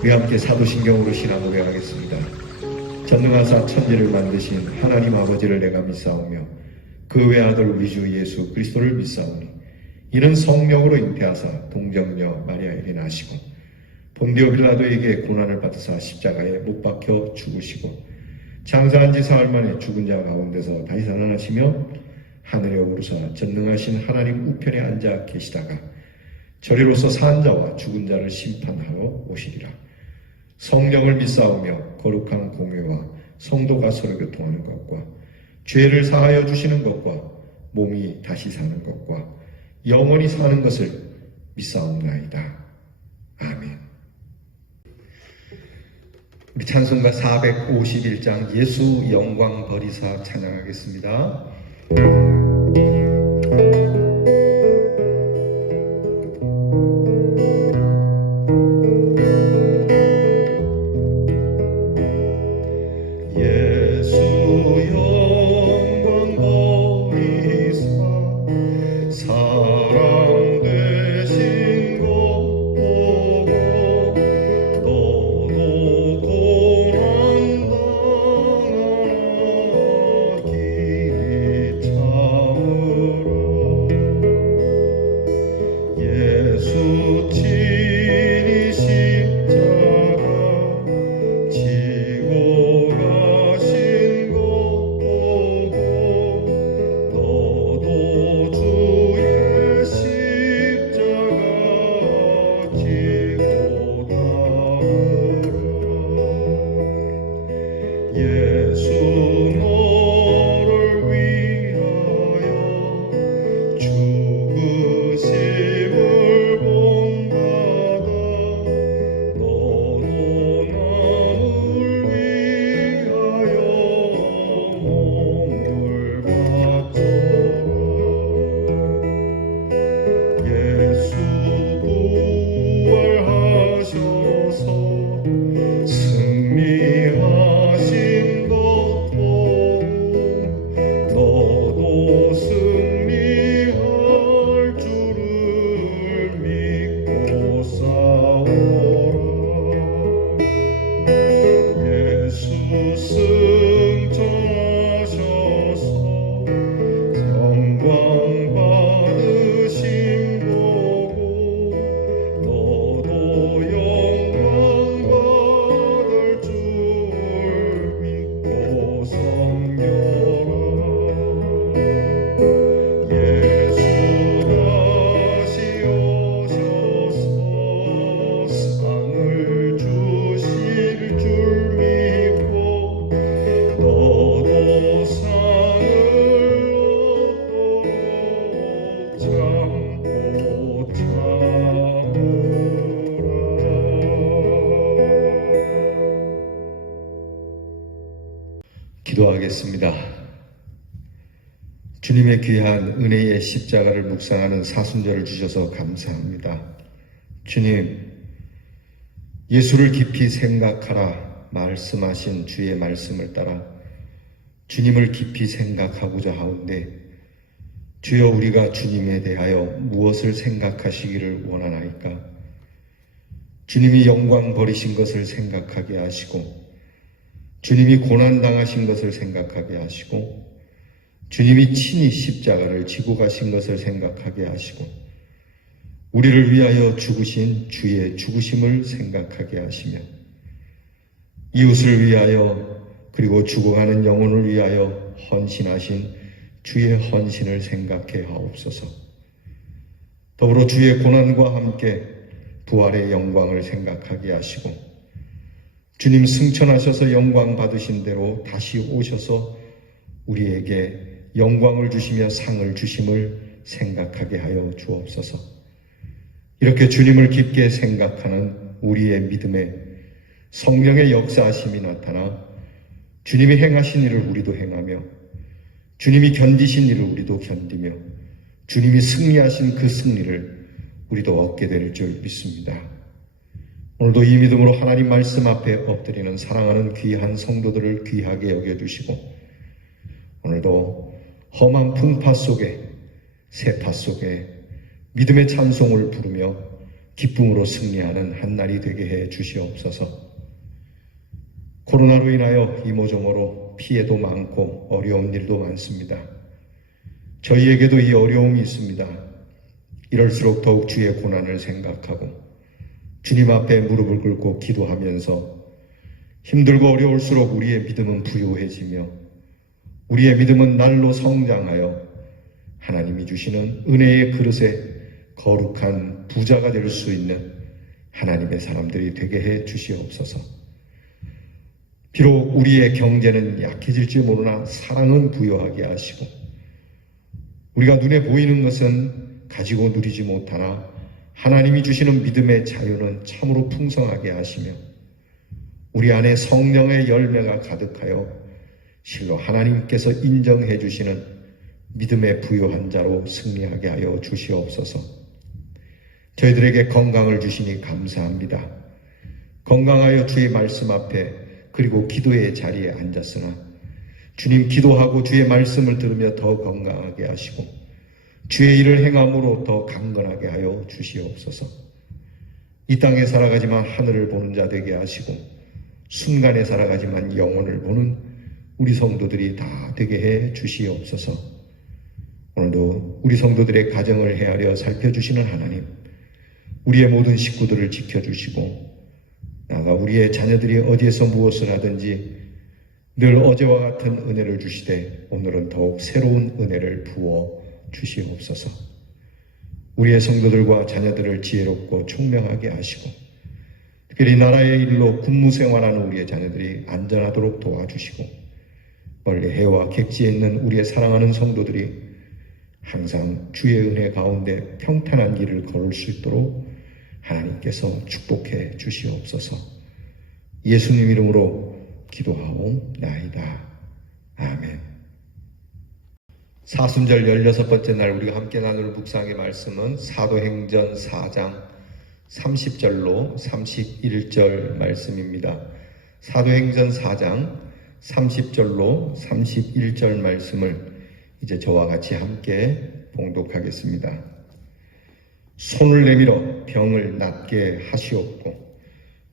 우리 함께 사도신경으로 신앙 고백하겠습니다. 전능하사 천지를 만드신 하나님 아버지를 내가 믿사오며 그 외아들 우리 주 예수 그리스도를 믿사오니 이는 성령으로 잉태하사 동정녀 마리아에게 나시고 본디오 빌라도에게 고난을 받으사 십자가에 못 박혀 죽으시고 장사한 지 사흘 만에 죽은 자 가운데서 다시 살아나시며 하늘에 오르사 전능하신 하나님 우편에 앉아 계시다가 저리로서 산 자와 죽은 자를 심판하러 오시리라. 성령을 믿사오며 거룩한 공회와 성도가 서로 교통하는 것과 죄를 사하여 주시는 것과 몸이 다시 사는 것과 영원히 사는 것을 믿사옵나이다. 아멘. 우리 찬송가 451장 예수 영광 버리사 찬양하겠습니다. 기도하겠습니다. 주님의 귀한 은혜의 십자가를 묵상하는 사순절을 주셔서 감사합니다. 주님, 예수를 깊이 생각하라 말씀하신 주의 말씀을 따라 주님을 깊이 생각하고자 하오는데 주여 우리가 주님에 대하여 무엇을 생각하시기를 원하나이까? 주님이 영광 버리신 것을 생각하게 하시고 주님이 고난당하신 것을 생각하게 하시고 주님이 친히 십자가를 지고 가신 것을 생각하게 하시고 우리를 위하여 죽으신 주의 죽으심을 생각하게 하시며 이웃을 위하여 그리고 죽어가는 영혼을 위하여 헌신하신 주의 헌신을 생각해 하옵소서. 더불어 주의 고난과 함께 부활의 영광을 생각하게 하시고 주님 승천하셔서 영광 받으신 대로 다시 오셔서 우리에게 영광을 주시며 상을 주심을 생각하게 하여 주옵소서. 이렇게 주님을 깊게 생각하는 우리의 믿음에 성령의 역사하심이 나타나 주님이 행하신 일을 우리도 행하며 주님이 견디신 일을 우리도 견디며 주님이 승리하신 그 승리를 우리도 얻게 될 줄 믿습니다. 오늘도 이 믿음으로 하나님 말씀 앞에 엎드리는 사랑하는 귀한 성도들을 귀하게 여겨주시고 오늘도 험한 풍파 속에 세파 속에 믿음의 찬송을 부르며 기쁨으로 승리하는 한 날이 되게 해 주시옵소서. 코로나로 인하여 이모저모로 피해도 많고 어려운 일도 많습니다. 저희에게도 이 어려움이 있습니다. 이럴수록 더욱 주의 고난을 생각하고 주님 앞에 무릎을 꿇고 기도하면서 힘들고 어려울수록 우리의 믿음은 부요해지며 우리의 믿음은 날로 성장하여 하나님이 주시는 은혜의 그릇에 거룩한 부자가 될 수 있는 하나님의 사람들이 되게 해 주시옵소서. 비록 우리의 경제는 약해질지 모르나 사랑은 부여하게 하시고 우리가 눈에 보이는 것은 가지고 누리지 못하나 하나님이 주시는 믿음의 자유는 참으로 풍성하게 하시며 우리 안에 성령의 열매가 가득하여 실로 하나님께서 인정해 주시는 믿음의 부유한 자로 승리하게 하여 주시옵소서. 저희들에게 건강을 주시니 감사합니다. 건강하여 주의 말씀 앞에 그리고 기도의 자리에 앉았으나 주님 기도하고 주의 말씀을 들으며 더 건강하게 하시고 주의 일을 행함으로 더 강건하게 하여 주시옵소서. 이 땅에 살아가지만 하늘을 보는 자 되게 하시고 순간에 살아가지만 영혼을 보는 우리 성도들이 다 되게 해 주시옵소서. 오늘도 우리 성도들의 가정을 헤아려 살펴주시는 하나님, 우리의 모든 식구들을 지켜주시고 나아가 우리의 자녀들이 어디에서 무엇을 하든지 늘 어제와 같은 은혜를 주시되 오늘은 더욱 새로운 은혜를 부어 주시옵소서. 우리의 성도들과 자녀들을 지혜롭고 총명하게 하시고 특별히 나라의 일로 군무생활하는 우리의 자녀들이 안전하도록 도와주시고 멀리 해와 객지에 있는 우리의 사랑하는 성도들이 항상 주의 은혜 가운데 평탄한 길을 걸을 수 있도록 하나님께서 축복해 주시옵소서. 예수님 이름으로 기도하옵나이다. 아멘. 사순절 16번째 날 우리가 함께 나눌 묵상의 말씀은 사도행전 4장 30절로 31절 말씀입니다. 사도행전 4장 30절로 31절 말씀을 이제 저와 같이 함께 봉독하겠습니다. 손을 내밀어 병을 낫게 하시옵고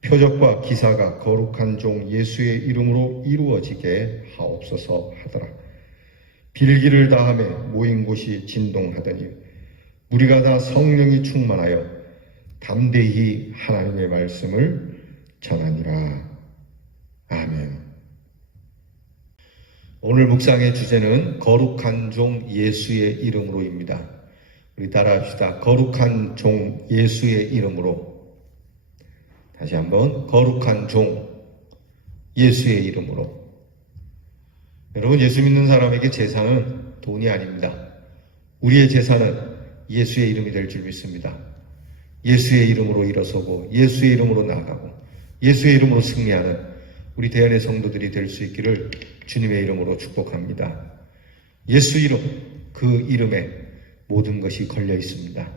표적과 기사가 거룩한 종 예수의 이름으로 이루어지게 하옵소서 하더라. 빌기를 다하며 모인 곳이 진동하더니 무리가 다 성령이 충만하여 담대히 하나님의 말씀을 전하니라. 아멘. 오늘 묵상의 주제는 거룩한 종 예수의 이름으로입니다. 우리 따라합시다. 거룩한 종 예수의 이름으로. 다시 한번 거룩한 종 예수의 이름으로. 여러분, 예수 믿는 사람에게 제사는 돈이 아닙니다. 우리의 제사는 예수의 이름이 될 줄 믿습니다. 예수의 이름으로 일어서고 예수의 이름으로 나아가고 예수의 이름으로 승리하는 우리 대안의 성도들이 될 수 있기를 주님의 이름으로 축복합니다. 예수 이름, 그 이름에 모든 것이 걸려 있습니다.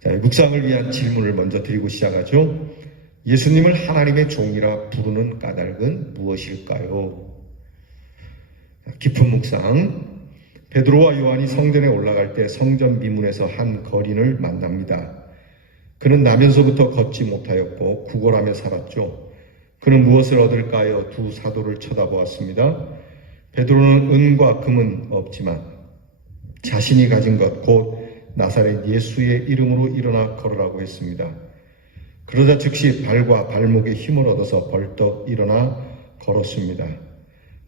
자, 묵상을 위한 질문을 먼저 드리고 시작하죠. 예수님을 하나님의 종이라 부르는 까닭은 무엇일까요? 깊은 묵상. 베드로와 요한이 성전에 올라갈 때 성전 미문에서 한 거린을 만납니다. 그는 나면서부터 걷지 못하였고 구걸하며 살았죠. 그는 무엇을 얻을까요? 두 사도를 쳐다보았습니다. 베드로는 은과 금은 없지만 자신이 가진 것 곧 나사렛 예수의 이름으로 일어나 걸으라고 했습니다. 그러자 즉시 발과 발목에 힘을 얻어서 벌떡 일어나 걸었습니다.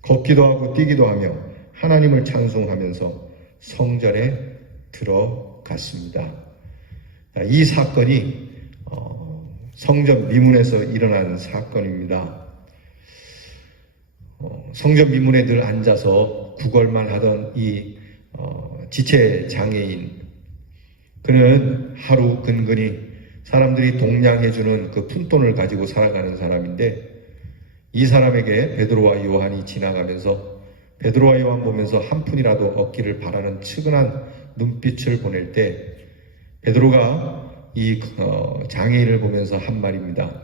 걷기도 하고 뛰기도 하며 하나님을 찬송하면서 성전에 들어갔습니다. 이 사건이 성전 미문에서 일어난 사건입니다. 성전 미문에 늘 앉아서 구걸만 하던 이 지체 장애인, 그는 하루 근근히 사람들이 동냥해주는 그 푼돈을 가지고 살아가는 사람인데 이 사람에게 베드로와 요한이 지나가면서 베드로와 요한 보면서 한 푼이라도 얻기를 바라는 측은한 눈빛을 보낼 때 베드로가 이 장애인을 보면서 한 말입니다.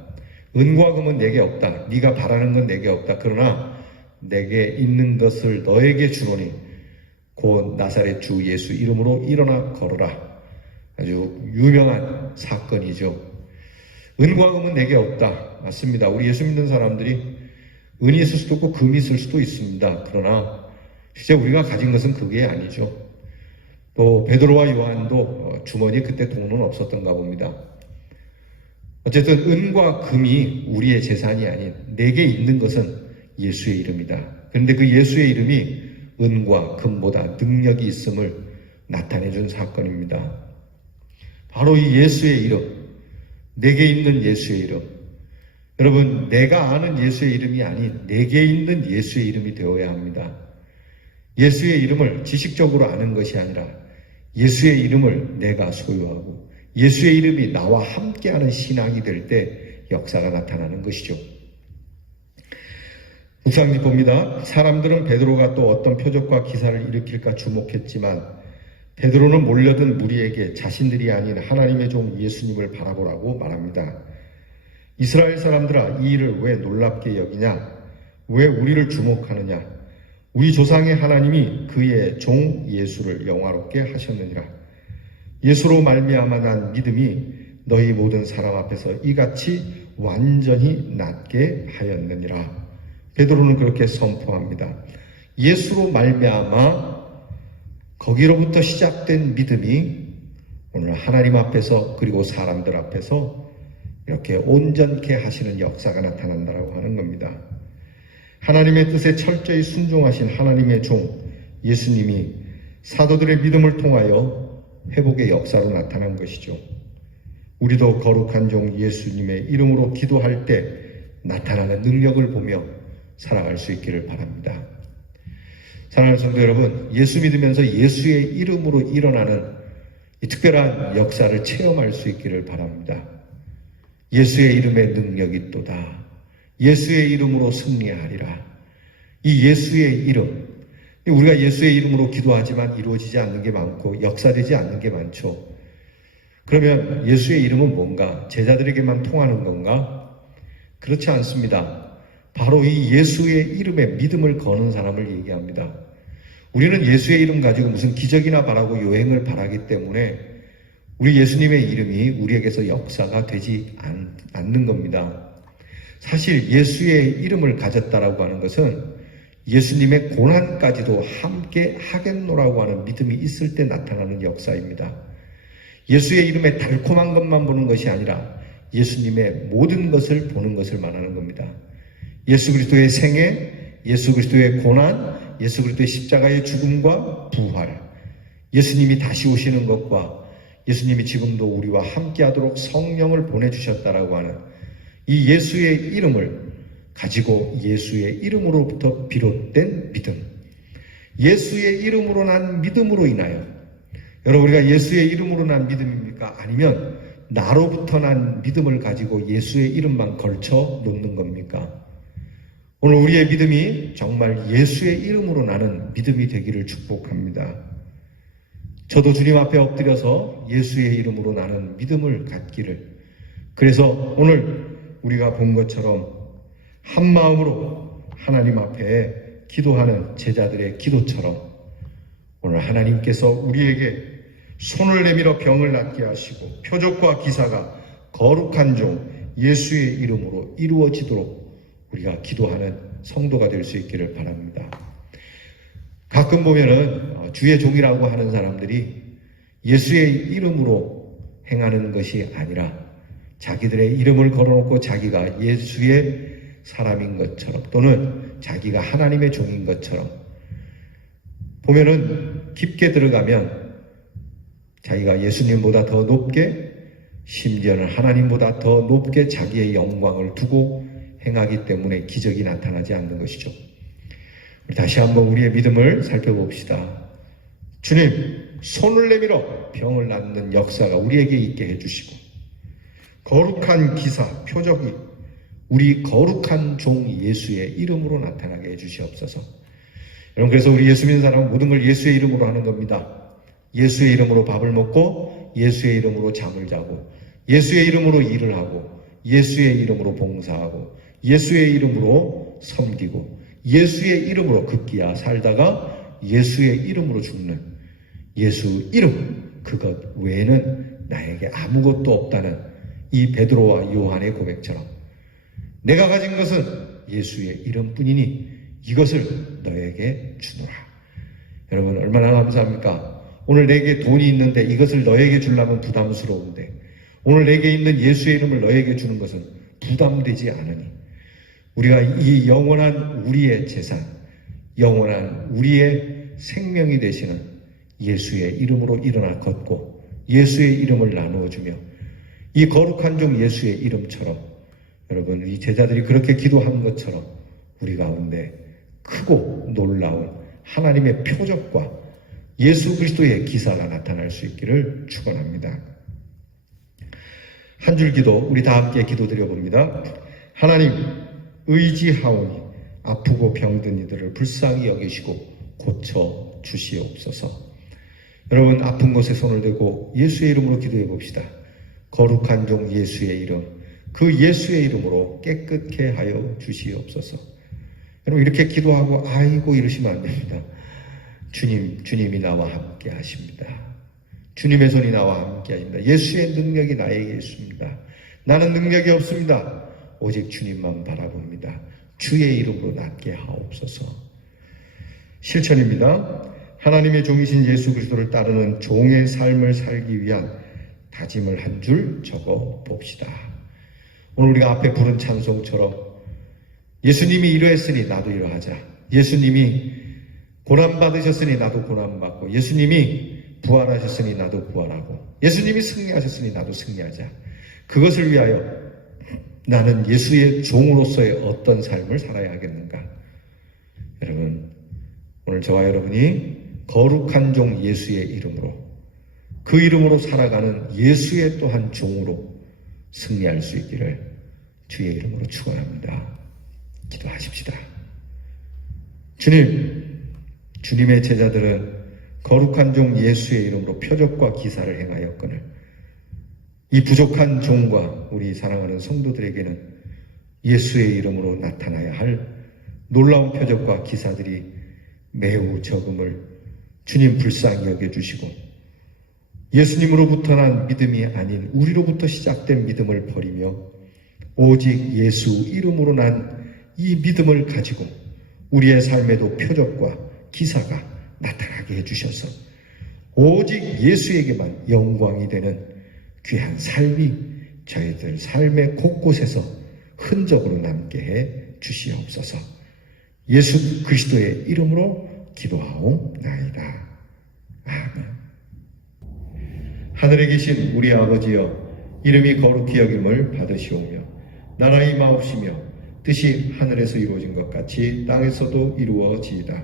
은과 금은 내게 없다. 네가 바라는 건 내게 없다. 그러나 내게 있는 것을 너에게 주노니 곧 나사렛 주 예수 이름으로 일어나 걸어라. 아주 유명한 사건이죠. 은과 금은 내게 없다. 맞습니다. 우리 예수 믿는 사람들이 은이 있을 수도 있고 금이 있을 수도 있습니다. 그러나 실제 우리가 가진 것은 그게 아니죠. 또 베드로와 요한도 주머니에 그때 돈은 없었던가 봅니다. 어쨌든 은과 금이 우리의 재산이 아닌 내게 있는 것은 예수의 이름이다. 그런데 그 예수의 이름이 은과 금보다 능력이 있음을 나타내준 사건입니다. 바로 이 예수의 이름, 내게 있는 예수의 이름. 여러분, 내가 아는 예수의 이름이 아닌 내게 있는 예수의 이름이 되어야 합니다. 예수의 이름을 지식적으로 아는 것이 아니라 예수의 이름을 내가 소유하고 예수의 이름이 나와 함께하는 신앙이 될 때 역사가 나타나는 것이죠. 묵상집 봅니다. 사람들은 베드로가 또 어떤 표적과 기사를 일으킬까 주목했지만 베드로는 몰려든 무리에게 자신들이 아닌 하나님의 종 예수님을 바라보라고 말합니다. 이스라엘 사람들아, 이 일을 왜 놀랍게 여기냐? 왜 우리를 주목하느냐? 우리 조상의 하나님이 그의 종 예수를 영화롭게 하셨느니라. 예수로 말미암아 난 믿음이 너희 모든 사람 앞에서 이같이 완전히 낫게 하였느니라. 베드로는 그렇게 선포합니다. 예수로 말미암아 거기로부터 시작된 믿음이 오늘 하나님 앞에서 그리고 사람들 앞에서 이렇게 온전케 하시는 역사가 나타난다고 하는 겁니다. 하나님의 뜻에 철저히 순종하신 하나님의 종 예수님이 사도들의 믿음을 통하여 회복의 역사로 나타난 것이죠. 우리도 거룩한 종 예수님의 이름으로 기도할 때 나타나는 능력을 보며 살아갈 수 있기를 바랍니다. 사랑하는 성도 여러분, 예수 믿으면서 예수의 이름으로 일어나는 이 특별한 역사를 체험할 수 있기를 바랍니다. 예수의 이름의 능력이 있도다. 예수의 이름으로 승리하리라. 이 예수의 이름, 우리가 예수의 이름으로 기도하지만 이루어지지 않는 게 많고 역사되지 않는 게 많죠. 그러면 예수의 이름은 뭔가? 제자들에게만 통하는 건가? 그렇지 않습니다. 바로 이 예수의 이름에 믿음을 거는 사람을 얘기합니다. 우리는 예수의 이름 가지고 무슨 기적이나 바라고 요행을 바라기 때문에 우리 예수님의 이름이 우리에게서 역사가 되지 않는 겁니다. 사실 예수의 이름을 가졌다라고 하는 것은 예수님의 고난까지도 함께 하겠노라고 하는 믿음이 있을 때 나타나는 역사입니다. 예수의 이름에 달콤한 것만 보는 것이 아니라 예수님의 모든 것을 보는 것을 말하는 겁니다. 예수 그리스도의 생애, 예수 그리스도의 고난, 예수 그리스도의 십자가의 죽음과 부활, 예수님이 다시 오시는 것과 예수님이 지금도 우리와 함께하도록 성령을 보내주셨다라고 하는 이 예수의 이름을 가지고 예수의 이름으로부터 비롯된 믿음, 예수의 이름으로 난 믿음으로 인하여, 여러분 우리가 예수의 이름으로 난 믿음입니까? 아니면 나로부터 난 믿음을 가지고 예수의 이름만 걸쳐 놓는 겁니까? 오늘 우리의 믿음이 정말 예수의 이름으로 나는 믿음이 되기를 축복합니다. 저도 주님 앞에 엎드려서 예수의 이름으로 나는 믿음을 갖기를, 그래서 오늘 우리가 본 것처럼 한 마음으로 하나님 앞에 기도하는 제자들의 기도처럼 오늘 하나님께서 우리에게 손을 내밀어 병을 낫게 하시고 표적과 기사가 거룩한 종 예수의 이름으로 이루어지도록 우리가 기도하는 성도가 될 수 있기를 바랍니다. 가끔 보면은 주의 종이라고 하는 사람들이 예수의 이름으로 행하는 것이 아니라 자기들의 이름을 걸어놓고 자기가 예수의 사람인 것처럼 또는 자기가 하나님의 종인 것처럼 보면은 깊게 들어가면 자기가 예수님보다 더 높게, 심지어는 하나님보다 더 높게 자기의 영광을 두고 행하기 때문에 기적이 나타나지 않는 것이죠. 다시 한번 우리의 믿음을 살펴봅시다. 주님, 손을 내밀어 병을 낫는 역사가 우리에게 있게 해주시고 거룩한 기사, 표적이 우리 거룩한 종 예수의 이름으로 나타나게 해주시옵소서. 여러분, 그래서 우리 예수 믿는 사람은 모든 걸 예수의 이름으로 하는 겁니다. 예수의 이름으로 밥을 먹고 예수의 이름으로 잠을 자고 예수의 이름으로 일을 하고 예수의 이름으로 봉사하고 예수의 이름으로 섬기고 예수의 이름으로 급기야 살다가 예수의 이름으로 죽는 예수 이름, 그것 외에는 나에게 아무것도 없다는 이 베드로와 요한의 고백처럼 내가 가진 것은 예수의 이름뿐이니 이것을 너에게 주노라. 여러분 얼마나 감사합니까? 오늘 내게 돈이 있는데 이것을 너에게 주려면 부담스러운데 오늘 내게 있는 예수의 이름을 너에게 주는 것은 부담되지 않으니 우리가 이 영원한 우리의 재산, 영원한 우리의 생명이 되시는 예수의 이름으로 일어나 걷고 예수의 이름을 나누어 주며 이 거룩한 종 예수의 이름처럼 여러분 이 제자들이 그렇게 기도한 것처럼 우리 가운데 크고 놀라운 하나님의 표적과 예수 그리스도의 기사가 나타날 수 있기를 축원합니다. 한 줄 기도 우리 다 함께 기도드려 봅니다. 하나님 의지하오니 아프고 병든 이들을 불쌍히 여기시고 고쳐 주시옵소서. 여러분 아픈 곳에 손을 대고 예수의 이름으로 기도해 봅시다. 거룩한 종 예수의 이름, 그 예수의 이름으로 깨끗게 하여 주시옵소서. 여러분 이렇게 기도하고 아이고 이러시면 안 됩니다. 주님이 나와 함께 하십니다. 주님의 손이 나와 함께 하십니다. 예수의 능력이 나에게 있습니다. 나는 능력이 없습니다. 오직 주님만 바라봅니다. 주의 이름으로 낫게 하옵소서. 실천입니다. 하나님의 종이신 예수 그리스도를 따르는 종의 삶을 살기 위한 다짐을 한 줄 적어 봅시다. 오늘 우리가 앞에 부른 찬송처럼 예수님이 이러했으니 나도 이러하자. 예수님이 고난받으셨으니 나도 고난받고 예수님이 부활하셨으니 나도 부활하고 예수님이 승리하셨으니 나도 승리하자. 그것을 위하여 나는 예수의 종으로서의 어떤 삶을 살아야 하겠는가? 여러분 오늘 저와 여러분이 거룩한 종 예수의 이름으로 그 이름으로 살아가는 예수의 또한 종으로 승리할 수 있기를 주의 이름으로 축원합니다. 기도하십시다. 주님의 제자들은 거룩한 종 예수의 이름으로 표적과 기사를 행하였거늘 이 부족한 종과 우리 사랑하는 성도들에게는 예수의 이름으로 나타나야 할 놀라운 표적과 기사들이 매우 적음을 주님 불쌍히 여겨주시고 예수님으로부터 난 믿음이 아닌 우리로부터 시작된 믿음을 버리며 오직 예수 이름으로 난 이 믿음을 가지고 우리의 삶에도 표적과 기사가 나타나게 해주셔서 오직 예수에게만 영광이 되는 귀한 삶이 저희들 삶의 곳곳에서 흔적으로 남게 해 주시옵소서. 예수 그리스도의 이름으로 기도하옵나이다. 아멘. 하늘에 계신 우리 아버지여 이름이 거룩히 여김을 받으시오며 나라의 임하옵시며 뜻이 하늘에서 이루어진 것 같이 땅에서도 이루어지이다.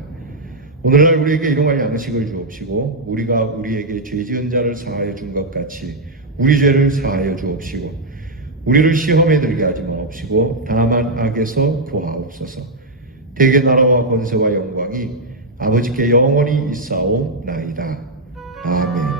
오늘날 우리에게 일용할 양식을 주옵시고 우리가 우리에게 죄 지은 자를 사하여 준 것 같이 우리 죄를 사하여 주옵시고 우리를 시험에 들게 하지 마옵시고 다만 악에서 구하옵소서. 대개 나라와 권세와 영광이 아버지께 영원히 있사옵나이다. 아멘.